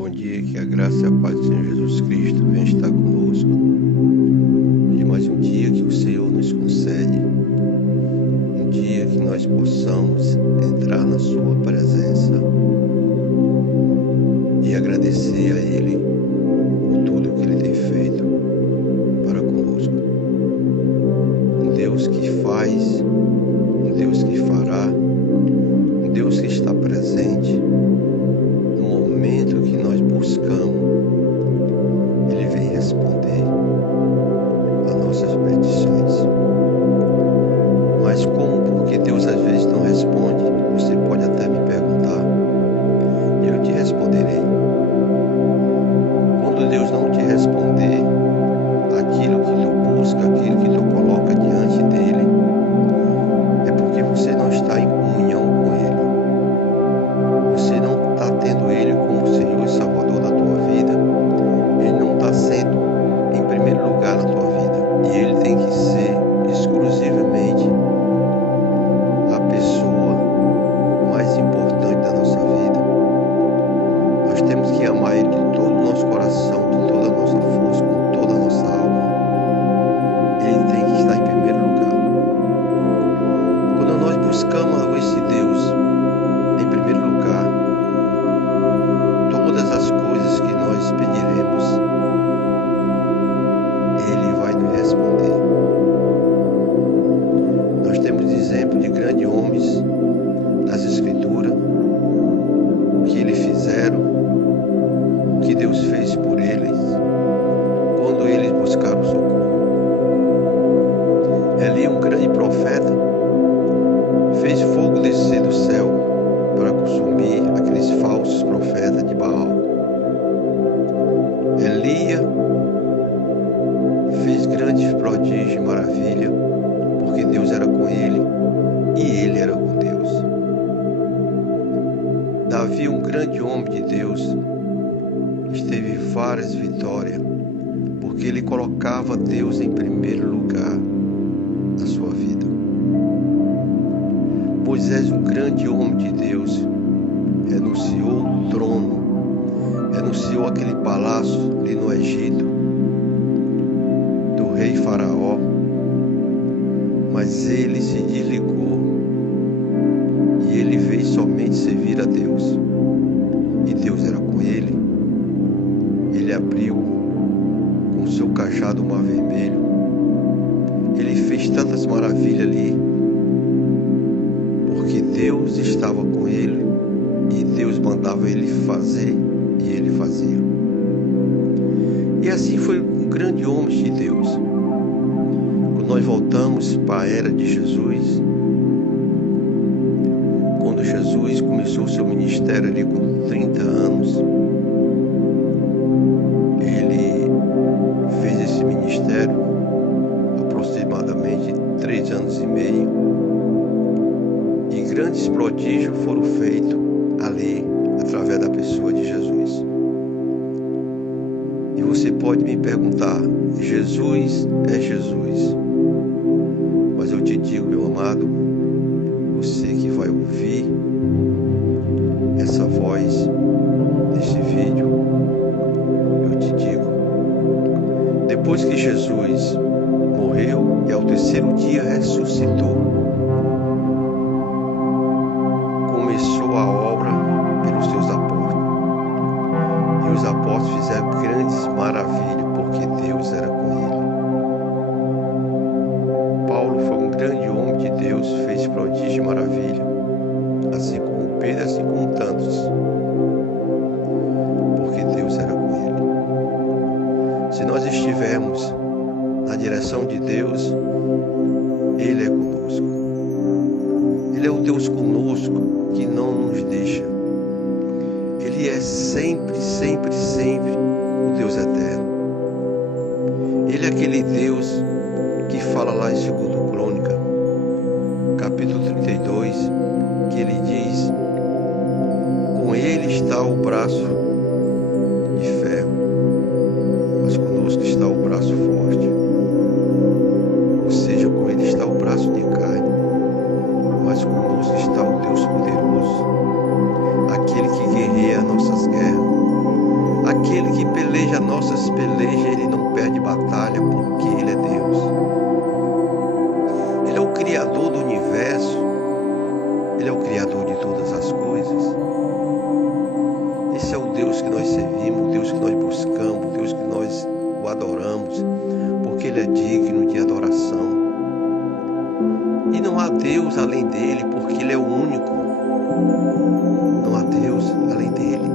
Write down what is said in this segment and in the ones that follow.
Bom dia, que a graça e a paz do Senhor Jesus Cristo venha estar conosco. Hoje mais um dia que o Senhor nos concede, um dia que nós possamos entrar na sua presença e agradecer a Ele por tudo que Ele tem feito para conosco. Um Deus que faz, um Deus que fará, um Deus que está presente no momento que nós buscamos. Ele vem responder às nossas petições. Mas como? Porque Deus às vezes não responde? Você pode até me perguntar e eu te responderei. Quando Deus não te responder aquilo que tu busca, aquilo que tu coloca diante dele, é porque você não está em comunhão com ele. Você não está tendo ele como Senhor e Salvador da tua vida. Ele não está sendo em primeiro lugar na tua vida. E ele tem que ser exclusivamente a pessoa mais importante da nossa vida. Nós temos que amar ele de todo o nosso coração, de toda a nossa força, com toda a nossa alma. Ele tem que estar em primeiro lugar. Quando nós buscamos esse Deus em primeiro lugar, todas as coisas que nós pediremos, Ele vai nos responder. Nós temos exemplo de grandes homens das Escrituras, o que eles fizeram, o que Deus fez por eles, quando eles buscaram socorro. Eli, um grande profeta, fez fogo descer do céu para consumir aqueles falsos profetas de Baal. Elias fez grandes prodígios e maravilhas, porque Deus era com ele e ele era com Deus. Davi, um grande homem de Deus, teve várias vitórias, porque ele colocava Deus em primeiro lugar na sua vida. Moisés, um grande homem de Deus, renunciou o trono, renunciou aquele palácio ali no Egito, do rei Faraó, mas ele se desligou e ele veio somente servir a Deus. E Deus era com ele. Ele abriu com seu cajado o mar vermelho. Ele fez tantas maravilhas ali, porque Deus estava com ele e Deus mandava ele fazer e ele fazia. E assim foi um grande homem de Deus. Quando nós voltamos para a era de Jesus, quando Jesus começou o seu ministério ali com 30 anos, ele fez esse ministério aproximadamente 3 anos e meio, e grandes prodígios foram feitos ali através da pessoa de Jesus. E você pode me perguntar: Jesus é Jesus? Mas eu te digo, meu amado, você que vai ouvir essa voz nesse vídeo, eu te digo, depois que Jesus morreu e ao terceiro dia ressuscitou, começou a obra pelos seus apóstolos. E os apóstolos fizeram grandes maravilhas, porque Deus era com ele. Paulo foi um grande homem de Deus, fez prodígio e maravilha, assim como Pedro, assim como tantos, porque Deus era com ele. Se nós estivermos na direção de Deus, Ele é conosco. Ele é o Deus conosco que não nos deixa. Ele é sempre, sempre, sempre o Deus eterno. Ele é aquele Deus que fala lá em 2 Crônica, capítulo 32, que ele diz: com ele está o braço de ferro, mas conosco está o braço forte. Ou seja, com ele está o braço de carne, mas conosco está o Deus poderoso, aquele que guerreia nossas guerras, Criador de todas as coisas. Esse é o Deus que nós servimos, o Deus que nós buscamos, o Deus que nós o adoramos, porque Ele é digno de adoração. E não há Deus além dele, porque Ele é o único. Não há Deus além dele.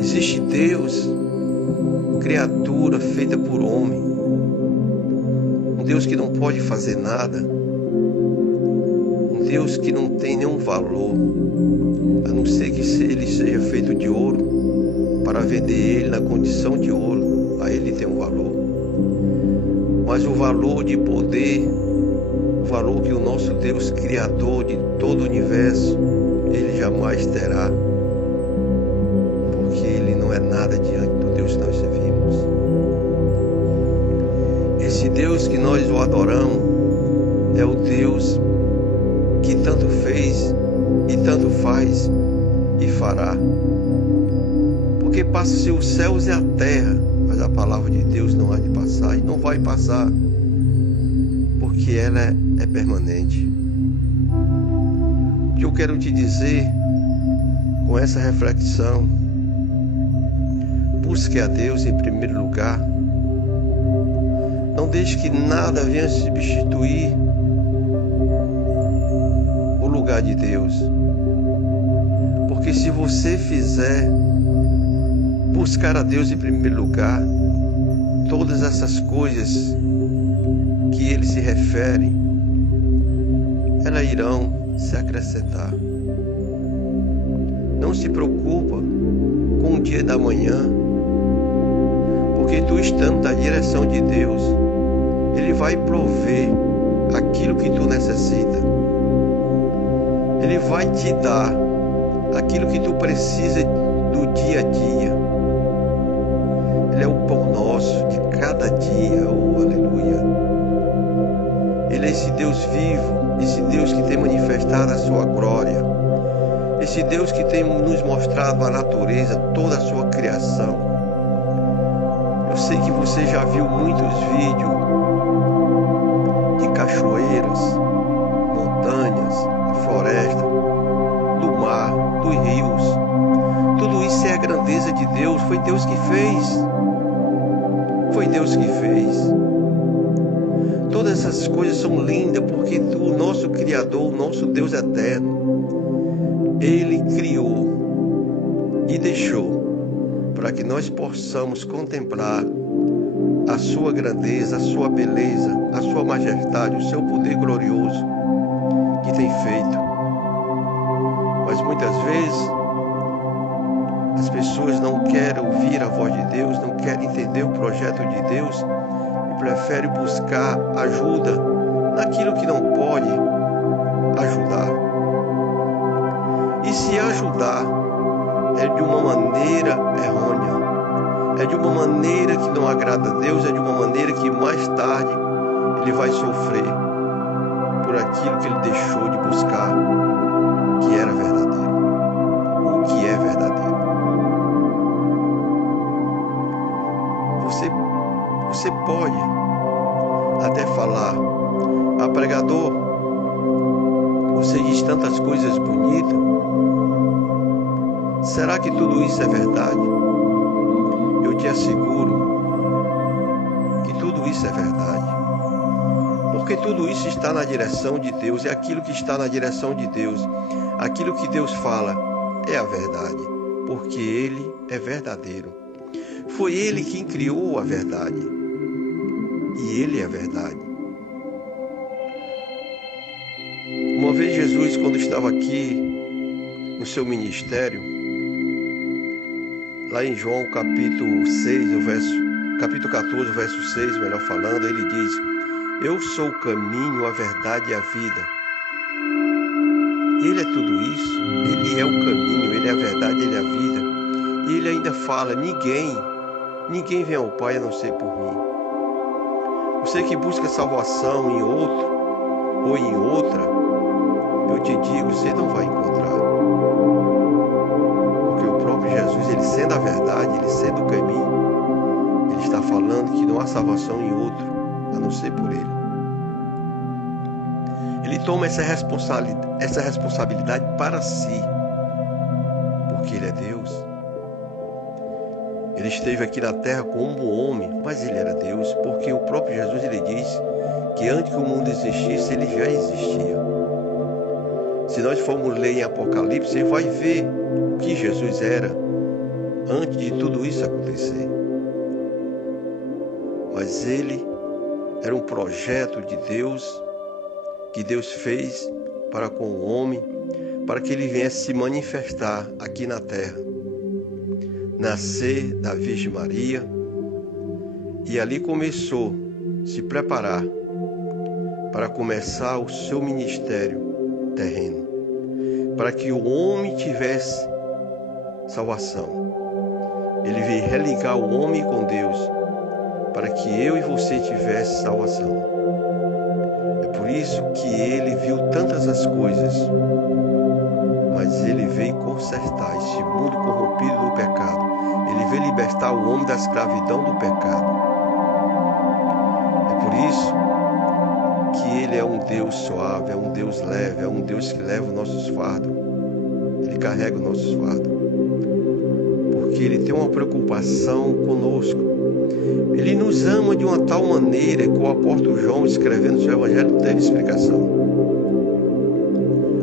Existe Deus, criatura feita por homem. Um Deus que não pode fazer nada. Um Deus que não tem nenhum valor, a não ser que ele seja feito de ouro, para vender ele na condição de ouro, aí ele tem um valor. Mas o valor de poder, o valor que o nosso Deus, Criador de todo o universo, Ele jamais terá, porque Ele não é nada diante do Deus que nós servimos. Esse Deus que nós o adoramos é o Deus que tanto fez e tanto faz e fará. Porque passa-se os céus e a terra, mas a palavra de Deus não há de passar e não vai passar, porque ela é permanente. O que eu quero te dizer com essa reflexão: busque a Deus em primeiro lugar. Não deixe que nada venha substituir o lugar de Deus. Porque se você fizer buscar a Deus em primeiro lugar, todas essas coisas que Ele se refere, elas irão se acrescentar. Não se preocupa com o dia da manhã, porque tu estando na direção de Deus, Ele vai prover aquilo que tu necessita. Ele vai te dar aquilo que tu precisa do dia a dia. Ele é o pão nosso de cada dia, oh aleluia. Ele é esse Deus vivo, esse Deus que tem manifestado a sua glória, esse Deus que tem nos mostrado a natureza, toda a sua criação. Eu sei que você já viu muitos vídeos de cachoeiras, montanhas, floresta, do mar, dos rios. Tudo isso é a grandeza de Deus. Foi Deus que fez. Foi Deus que fez. Todas essas coisas são lindas porque o nosso Criador, o nosso Deus eterno, Ele criou e deixou para que nós possamos contemplar a sua grandeza, a sua beleza, a sua majestade, o seu poder glorioso que tem feito. Mas muitas vezes as pessoas não querem ouvir a voz de Deus, não querem entender o projeto de Deus e preferem buscar ajuda naquilo que não pode ajudar. E se ajudar, é de uma maneira errônea, é de uma maneira que não agrada a Deus, é de uma maneira que mais tarde ele vai sofrer por aquilo que ele deixou de buscar, que era verdadeiro, o que é verdadeiro. Você pode até falar: ah, pregador, você diz tantas coisas bonitas, será que tudo isso é verdade? Eu te asseguro que tudo isso é verdade, porque tudo isso está na direção de Deus, é aquilo que está na direção de Deus, aquilo que Deus fala é a verdade, porque Ele é verdadeiro. Foi Ele quem criou a verdade. E Ele é a verdade. Uma vez Jesus, quando estava aqui no seu ministério, lá em João capítulo 14, verso 6, melhor falando, ele diz: eu sou o caminho, a verdade e a vida. Ele é tudo isso. Ele é o caminho, Ele é a verdade, Ele é a vida. E Ele ainda fala: ninguém vem ao Pai a não ser por mim. Você que busca salvação em outro ou em outra, eu te digo, você não vai encontrar. Porque o próprio Jesus, Ele sendo a verdade, Ele sendo o caminho, Ele está falando que não há salvação em outro a não ser por Ele. Ele toma essa responsabilidade para si, porque Ele é Deus. Ele esteve aqui na terra como homem, mas Ele era Deus, porque o próprio Jesus ele diz que antes que o mundo existisse, Ele já existia. Se nós formos ler em Apocalipse, você vai ver o que Jesus era antes de tudo isso acontecer. Mas Ele era um projeto de Deus, que Deus fez para com o homem, para que ele viesse se manifestar aqui na terra. Nascer da Virgem Maria, e ali começou a se preparar para começar o seu ministério terreno, para que o homem tivesse salvação. Ele veio religar o homem com Deus, para que eu e você tivesse salvação. É por isso que ele viu tantas as coisas, mas ele veio consertar esse mundo corrompido do pecado. Ele veio libertar o homem da escravidão do pecado. É por isso que Ele é um Deus suave, é um Deus leve, é um Deus que leva os nossos fardos. Ele carrega os nossos fardos. Porque Ele tem uma preocupação conosco. Ele nos ama de uma tal maneira que o apóstolo João, escrevendo seu evangelho, não teve explicação.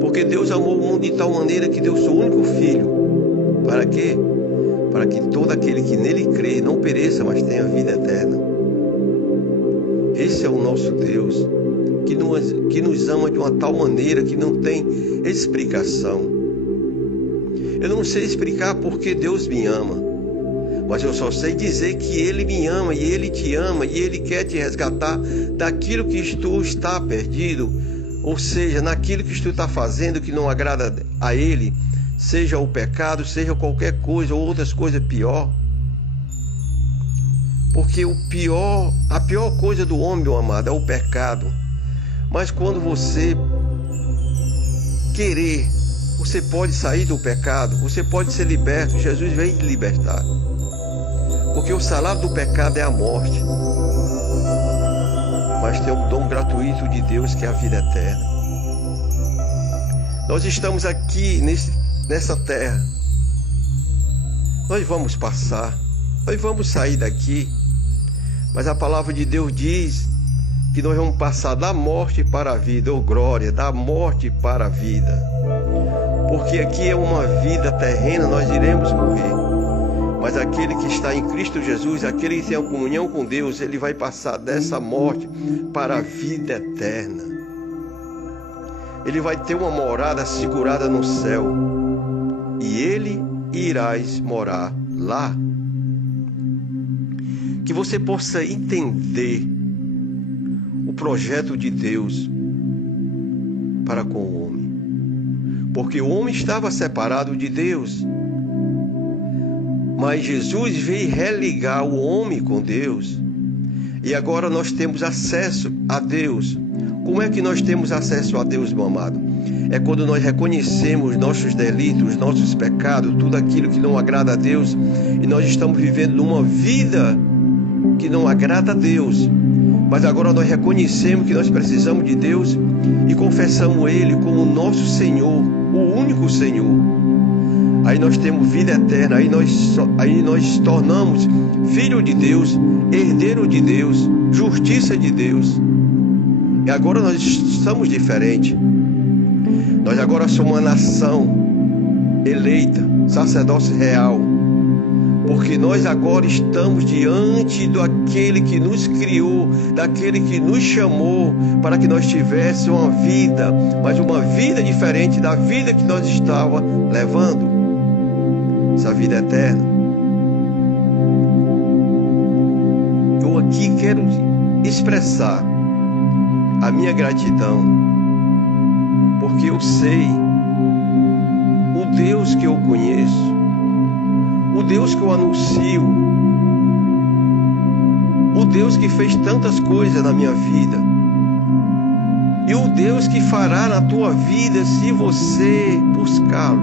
Porque Deus amou o mundo de tal maneira que deu seu único filho. Para quê? Para que todo aquele que nele crê não pereça, mas tenha vida eterna. Esse é o nosso Deus, que nos ama de uma tal maneira que não tem explicação. Eu não sei explicar porque Deus me ama, mas eu só sei dizer que Ele me ama, e Ele te ama, e Ele quer te resgatar daquilo que tu está perdido, ou seja, naquilo que tu está fazendo que não agrada a Ele, seja o pecado, seja qualquer coisa, ou outras coisas pior. Porque a pior coisa do homem, meu amado, é o pecado. Mas quando você querer, você pode sair do pecado, você pode ser liberto. Jesus veio te libertar. Porque o salário do pecado é a morte. Mas tem o dom gratuito de Deus, que é a vida eterna. Nós estamos aqui nessa terra. Nós vamos passar, nós vamos sair daqui. Mas a palavra de Deus diz que nós vamos passar da morte para a vida, ou glória, da morte para a vida. Porque aqui é uma vida terrena, nós iremos morrer. Mas aquele que está em Cristo Jesus, aquele que tem a comunhão com Deus, ele vai passar dessa morte para a vida eterna. Ele vai ter uma morada segurada no céu, e ele irás morar lá. Que você possa entender o projeto de Deus para com o homem. Porque o homem estava separado de Deus. Mas Jesus veio religar o homem com Deus. E agora nós temos acesso a Deus. Como é que nós temos acesso a Deus, meu amado? É quando nós reconhecemos nossos delitos, nossos pecados, tudo aquilo que não agrada a Deus. E nós estamos vivendo uma vida que não agrada a Deus, mas agora nós reconhecemos que nós precisamos de Deus e confessamos Ele como nosso Senhor, o único Senhor. Aí nós temos vida eterna, aí nós tornamos filho de Deus, herdeiro de Deus, justiça de Deus. E agora nós estamos diferentes. Nós agora somos uma nação eleita, sacerdócio real. Porque nós agora estamos diante daquele que nos criou, daquele que nos chamou para que nós tivéssemos uma vida, mas uma vida diferente da vida que nós estávamos levando. Essa vida eterna. Eu aqui quero expressar a minha gratidão, porque eu sei o Deus que eu conheço, o Deus que eu anuncio, o Deus que fez tantas coisas na minha vida, e o Deus que fará na tua vida se você buscá-lo,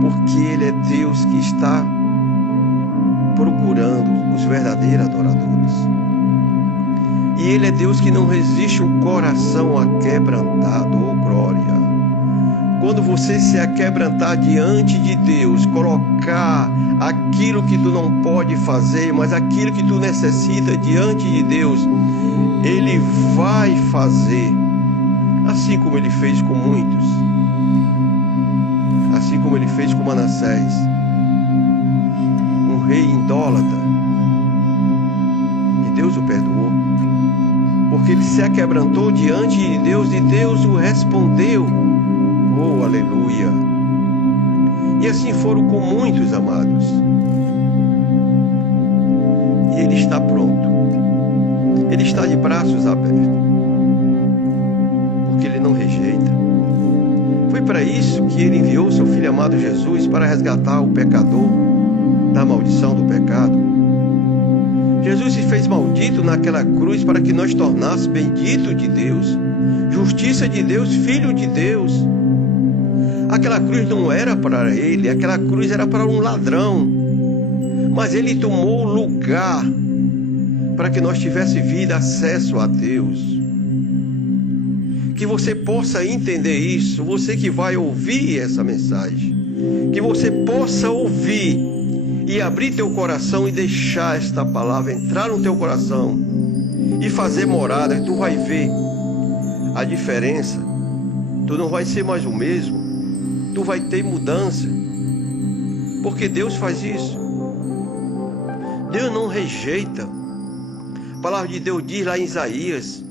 porque Ele é Deus que está procurando os verdadeiros adoradores. E Ele é Deus que não resiste um coração aquebrantado. Oh, glória! Quando você se aquebrantar diante de Deus, colocar aquilo que tu não pode fazer, mas aquilo que tu necessita diante de Deus, Ele vai fazer, assim como Ele fez com muitos, assim como Ele fez com Manassés, um rei idólatra, e Deus o perdoou, porque ele se aquebrantou diante de Deus e Deus o respondeu. Oh, aleluia! E assim foram com muitos, amados. E Ele está pronto. Ele está de braços abertos. Porque Ele não rejeita. Foi para isso que Ele enviou seu Filho amado Jesus, para resgatar o pecador da maldição do pecado. Jesus se fez maldito naquela cruz para que nós tornássemos bendito de Deus, justiça de Deus, filho de Deus. Aquela cruz não era para ele, aquela cruz era para um ladrão. Mas ele tomou o lugar para que nós tivéssemos vida, acesso a Deus. Que você possa entender isso, você que vai ouvir essa mensagem. Que você possa ouvir e abrir teu coração e deixar esta palavra entrar no teu coração e fazer morada. Tu vai ver a diferença. Tu não vai ser mais o mesmo. Tu vai ter mudança, porque Deus faz isso. Deus não rejeita. A palavra de Deus diz lá em Isaías,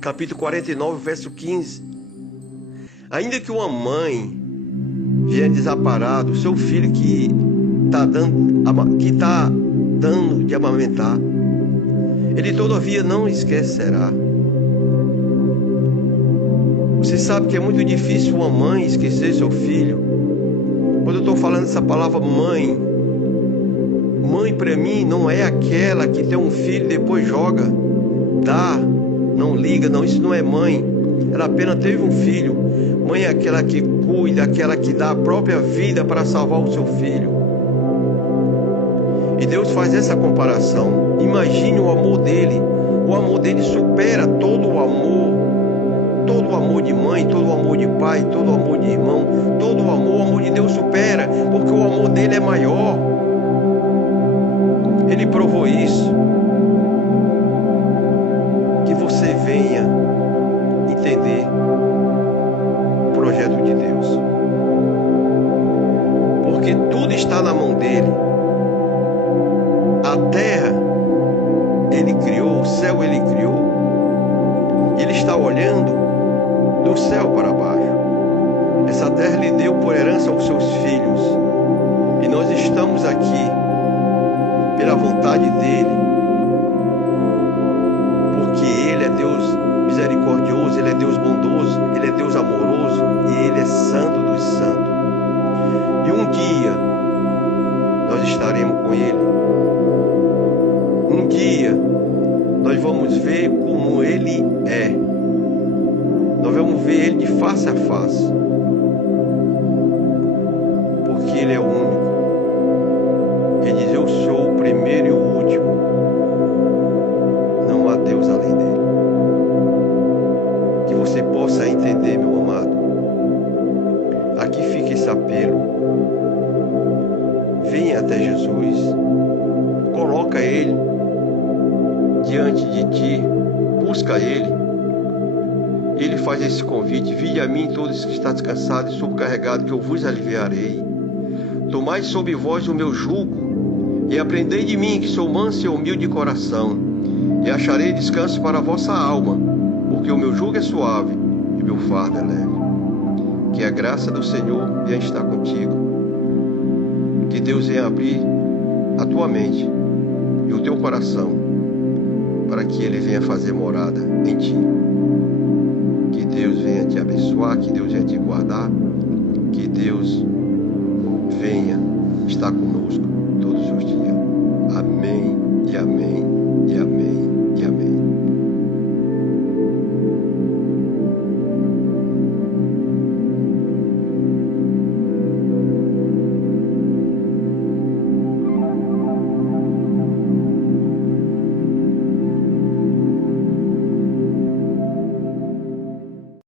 capítulo 49, verso 15: ainda que uma mãe vier desamparado, seu filho que está dando de amamentar, ele todavia não esquecerá. Você sabe que é muito difícil uma mãe esquecer seu filho. Quando eu estou falando essa palavra mãe, mãe para mim não é aquela que tem um filho e depois joga, dá, não liga, não, isso não é mãe. Ela apenas teve um filho. Mãe é aquela que cuida, aquela que dá a própria vida para salvar o seu filho. E Deus faz essa comparação. Imagine o amor dele. O amor dele supera todo o amor. Todo o amor de mãe, todo o amor de pai, todo o amor de irmão, todo o amor de Deus supera, porque o amor dele é maior. Ele provou isso. Que você venha entender o projeto de Deus. Porque tudo está na mão dele. A terra ele criou, o céu ele criou. Ele está olhando do céu para baixo. Essa terra lhe deu por herança aos seus filhos. E nós estamos aqui pela vontade dele. Porque ele é Deus misericordioso, ele é Deus bondoso, ele é Deus amoroso e ele é santo dos santos. E um dia nós estaremos com ele. Um dia nós vamos ver como ele é. Nós vamos ver ele de face a face. Porque ele é o único. Ele diz: eu sou o primeiro e o último. Não há Deus além dele. Que você possa entender, meu amado. Aqui fica esse apelo. Venha até Jesus. Coloca ele diante de ti. Busca ele. Ele faz esse convite: vinde a mim todos que estão descansados e sobrecarregados, que eu vos aliviarei. Tomai sobre vós o meu jugo e aprendei de mim, que sou manso e humilde de coração, e acharei descanso para a vossa alma, porque o meu jugo é suave e o meu fardo é leve. Que a graça do Senhor venha estar contigo. Que Deus venha abrir a tua mente e o teu coração, para que Ele venha fazer morada em ti. Que Deus venha te abençoar, que Deus venha te guardar, que Deus venha estar conosco todos os dias. Amém e amém.